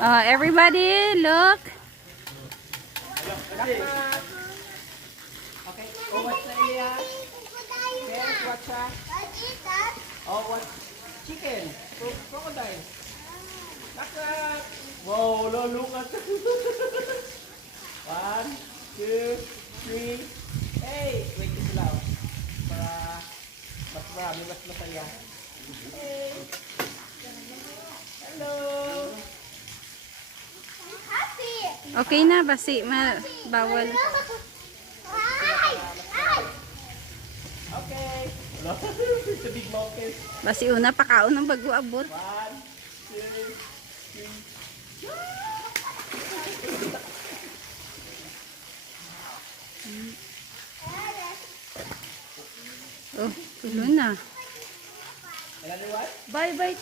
Everybody, look. Okay. Oh, what's that, Elia? Yes, what's that? Oh, what? Chicken. Crocodile. Nakak. Wow, look at that. 1, 2, 3. Hey, wait ito lang. Para mas marami, mas masaya. Hey. Hello. Okay na, basi. Bawal. Okay. It's a big mountain. Basi una, pakaon ng bago abot. 1, 2, 3. Oh, tulo na. Another one? Bye-bye.